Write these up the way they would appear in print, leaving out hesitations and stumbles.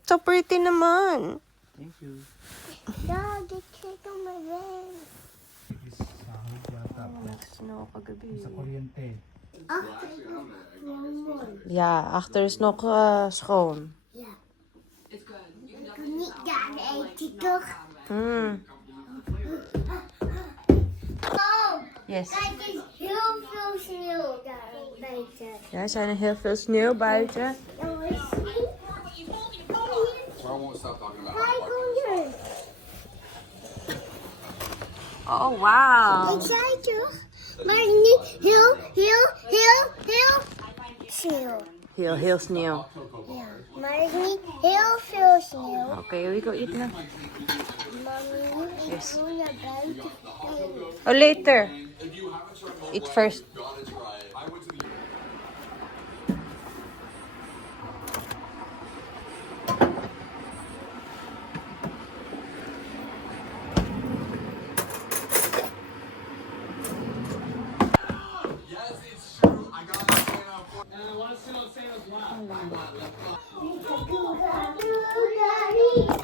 So pretty naman. Thank you. Dad, the cake on my bed. Sahod yata. Snow kagabi. Sa kuryente. One more. Yeah, after snow schoon. Yeah. Niet daar eet je toch? Oh, Yes. kijk eens heel veel sneeuw daar buiten. Ja, er zijn er heel veel sneeuw buiten. Jongens, zie. Well, I won't stop talking about Kijk onder. Oh, wow. Ik zei toch? Maar niet heel sneeuw. Heel sneeuw. Ja, maar niet heel veel sneeuw. Okay, we go eat na. Mami, ik wil naar buiten. Oh, later. Eat first. Yes, it's true. I got to stand up for And I want to sit on Santa's lap.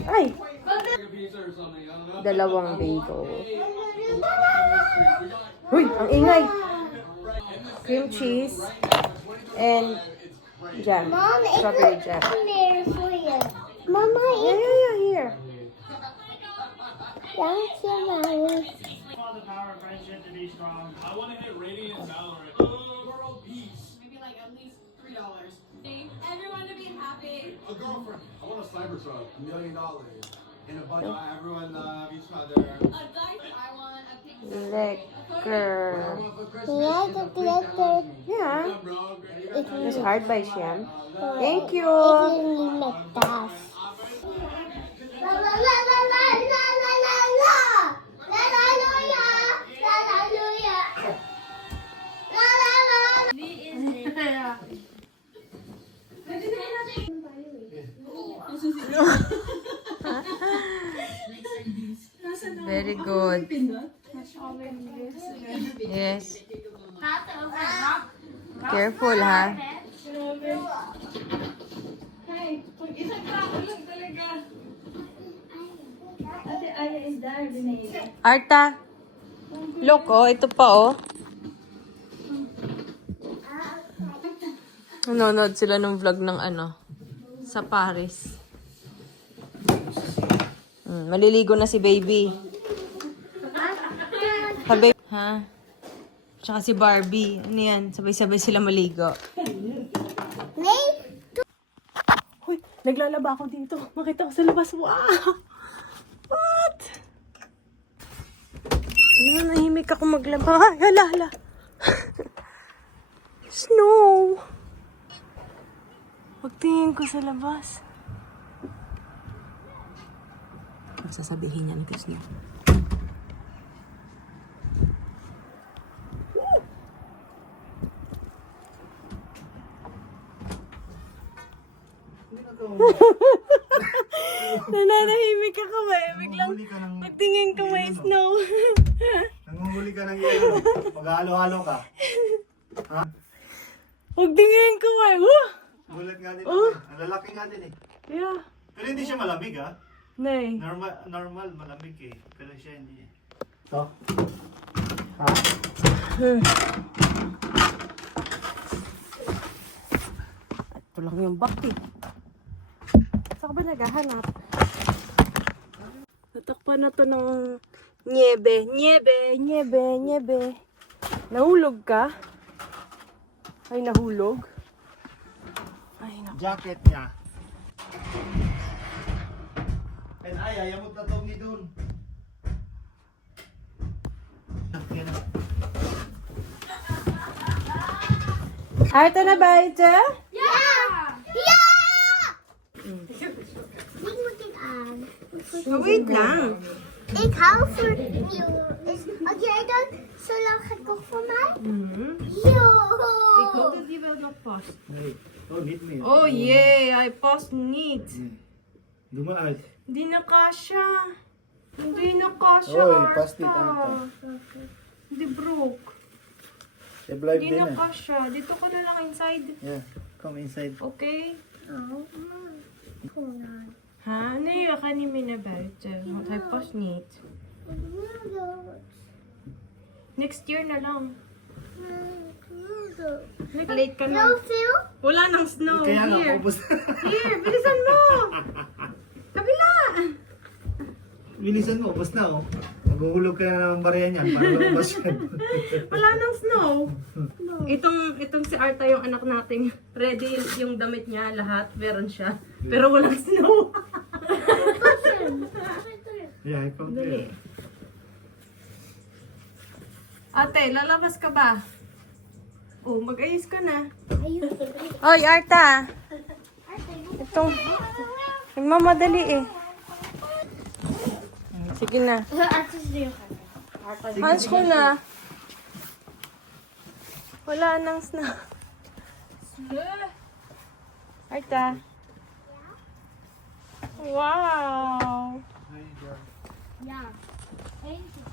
Ay, Like a pizza or something. I don't know. dalawang bagel. We got Huy, ang ingay. Cream cheese and jam. Mom, ik Strawberry wil jam. meer voor je. Mama, Yeah, here. dankjewel. all the power of friendship to be strong. I want to hit Radiant and Valorant. World peace. Maybe like at least $3. Everyone to be happy. a girlfriend. I want a Cybertruck, $1 million. In a budget. Everyone each other. A dice. I want a pizza. Lekker. Ja, dat lekker. Yeah. Ik It's hard by Shem. Thank you. wil niet met taas. La la la la la la la la la. La la la la. La la la la. La la la. Very good. Yes. Careful, ha? Hey, pag isang tao lang talaga. Ate Aya is there, Binay. Arta. Look, oh. Ito pa, oh. Nanonood sila ng vlog ng ano. Sa Paris. Maliligo na si baby. Sabi, ha? Tsaka si Barbie. Ano yan? Sabay-sabay sila maligo. Nee. Uy, naglalaba ako dito. Makita ko sa labas. Wow! What? Ano, nahimik ako maglaba. Ay, hala. Snow! Pagtingin ko sa labas. Ang sasabihin niya ni Snow. Nananahimik ako eh. Biglang pagtingin ko may snow. Nanguhuli ka ng yelo. Mag-halo-halo ka. Ha? Pagtingin ko eh. Woo! Gulat nga din. Oh. Ang lalaki nga din eh. Yeah. Pero hindi siya malamig ha. Nay. Normal malamig eh. Pero siya hindi eh. Ito? Ha? Ito lang yung bakti. Saan ka ba naghahanap? Natakpan na to ng niebe. Niebe. Nahulog ka? Ay, nahulog? Ay, naku. Jacket niya. And ay, ayaw mo tatog ni Dun. Arta na ba ito? Ja! Ja! Ik moet dit aan. Oh, wait lang. Ik hou voor nieuw. Had jij dat zo lang gekocht voor mij? Yo! Ik hoop dat die wel nog past. Nee. Oh, niet meer. Oh jee, hij past niet. Doe maar uit. Hindi na kasha. Hindi na kasha, Oy, past niet Arta. aan. Hindi broke. Je blijft Hindi na binnen. kasha. Dito ko na lang inside. Ja, kom inside. Okay? Oh, Nej, jag kan i mina bälter. Har ett par snitt. Next year na lang. Late ka na. Wala nang snow. Kaya nga, Here. ubos na. Here, bilisan mo. Kabila. Bilisan mo, ubos na oh. Maghuhulog ka na ng bariya niyan para lumabas yan. Wala nang snow. Itong si Arta yung anak nating ready yung damit niya, lahat. Meron siya. Pero walang snow. Yeah, ikaw. Dali. Ate, lalabas ka ba? Oh, mag-ayos ka na. Oy, Arta. Itong, nagmamadali eh. Sige na. Hans ko na. Wala nang snow. Arta. Wow. Yeah. Thank you.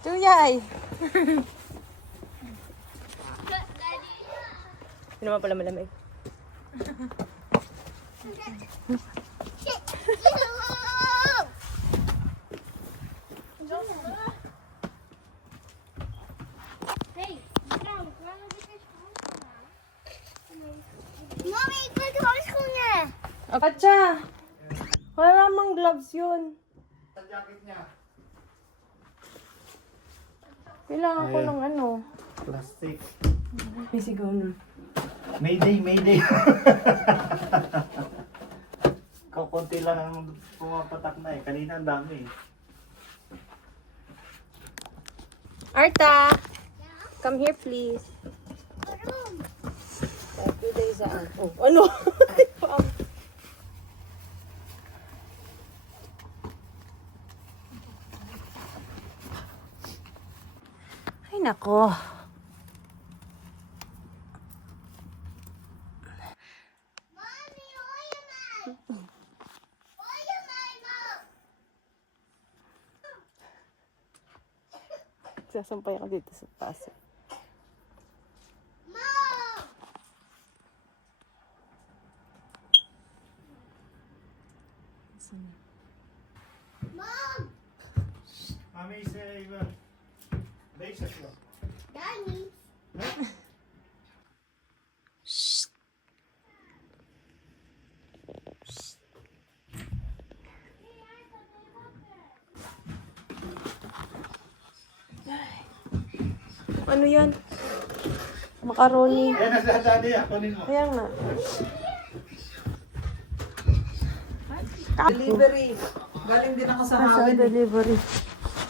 Tuyay. Hindi naman pala malamig. Hey, Mommy, ikut ko ang schoolnya. Atcha! Wala namang gloves yun. Sa jacket niya. Kailangan ko Ay. ng ano. Plastic. May sigaw na. Mayday, mayday. Kakunti lang ang pumapatak na eh. Kanina ang dami eh. Arta! Come here, please. 2 days aan. Oh, ano? Ay, nako. Mommy, oil my mouth. Sasampay ako dito sa paso. Mom. Mom. Mami, say, base as well. Daddy. Ano yan? Macaroni. Yan na sa daddy, kunin mo. Kaya nga. Delivery. Galing din ako sa Nasa Hawin. delivery.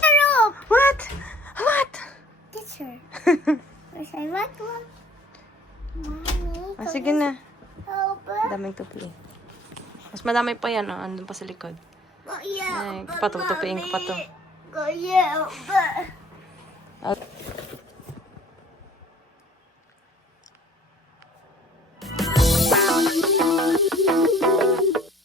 Hello. What? What? Teacher. Wish I want one. Mommy. Ah, sige na. Help. Daming tupi. Mas madami pa yan, oh. Andun pa sa likod. Ay, patutupiin ko pa to. At